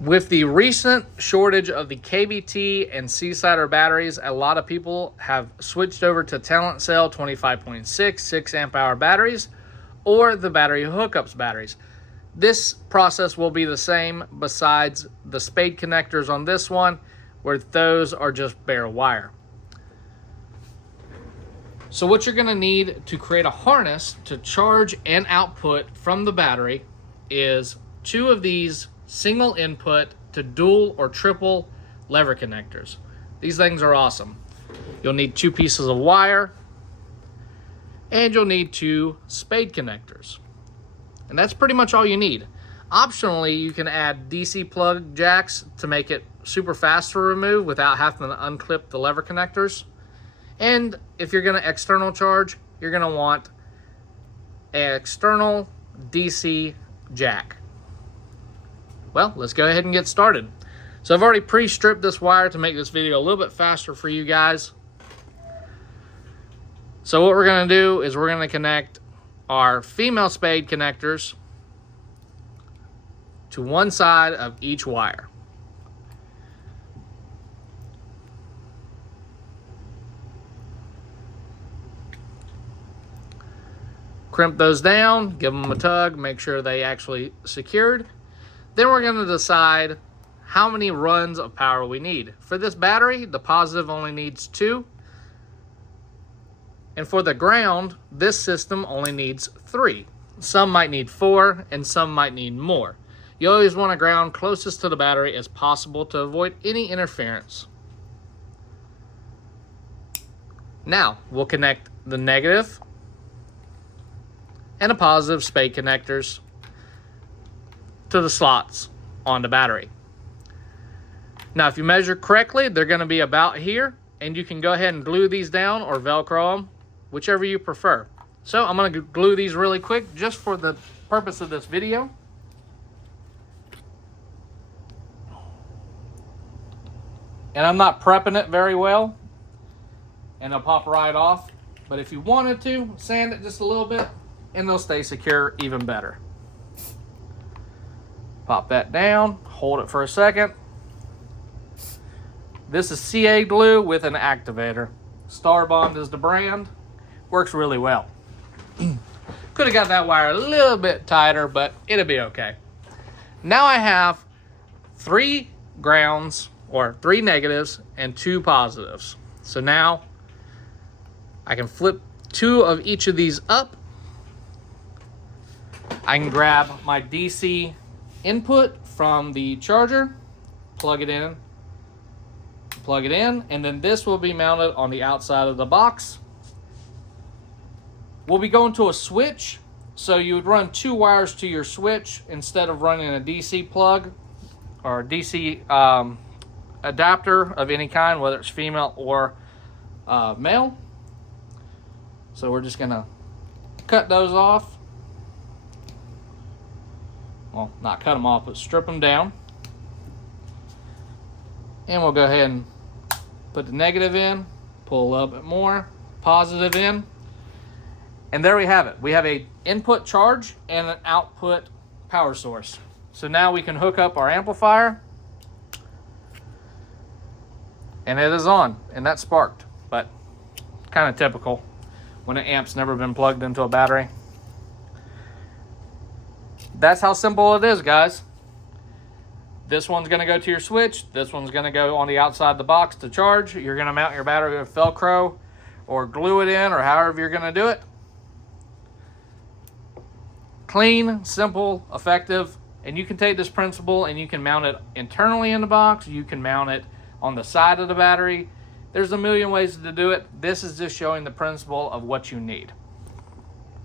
With the recent shortage of the KBT and C-Sider batteries, a lot of people have switched over to talentcell 25.6 6 amp hour batteries or the battery hookups batteries. This process will be the same besides the spade connectors on this one, where those are just bare wire. So what you're going to need to create a harness to charge and output from the battery is 2 of these single input to dual or triple lever connectors. These things are awesome. You'll need 2 pieces of wire, and you'll need 2 spade connectors. And that's pretty much all you need. Optionally, you can add DC plug jacks to make it super fast to remove without having to unclip the lever connectors. And if you're going to external charge, you're going to want an external DC jack. Well, let's go ahead and get started. So I've already pre-stripped this wire to make this video a little bit faster for you guys. So what we're going to do is we're going to connect our female spade connectors to one side of each wire. Crimp those down, give them a tug, make sure they actually secured. Then we're going to decide how many runs of power we need. For this battery, the positive only needs 2. And for the ground, this system only needs 3. Some might need 4, and some might need more. You always want to ground closest to the battery as possible to avoid any interference. Now, we'll connect the negative and a positive spade connectors to the slots on the battery. Now, if you measure correctly, they're going to be about here, and you can go ahead and glue these down or Velcro them, whichever you prefer. So I'm going to glue these really quick just for the purpose of this video. And I'm not prepping it very well, and they'll pop right off. But if you wanted to, sand it just a little bit, and they'll stay secure even better. Pop that down, hold it for a second. This is CA glue with an activator. Star Bond is the brand. Works really well. Could have got that wire a little bit tighter, but it'll be okay. Now I have 3 grounds, or 3 negatives, and 2 positives. So now I can flip 2 of each of these up. I can grab my DC input from the charger, plug it in, and then this will be mounted on the outside of the box. We'll be going to a switch, so you would run 2 wires to your switch instead of running a DC plug or a DC adapter of any kind, whether it's female or male. So we're just gonna cut those off. Well, not cut them off, but strip them down. And we'll go ahead and put the negative in, pull a little bit more, positive in. And there we have it. We have a input charge and an output power source. So now we can hook up our amplifier. And it is on, and that sparked, but kind of typical when an amp's never been plugged into a battery. That's how simple it is, guys. This one's going to go to your switch. This one's going to go on the outside of the box to charge. You're going to mount your battery with Velcro or glue it in, or however you're going to do it. Clean, simple, effective. And you can take this principle and you can mount it internally in the box. You can mount it on the side of the battery. There's a million ways to do it. This is just showing the principle of what you need.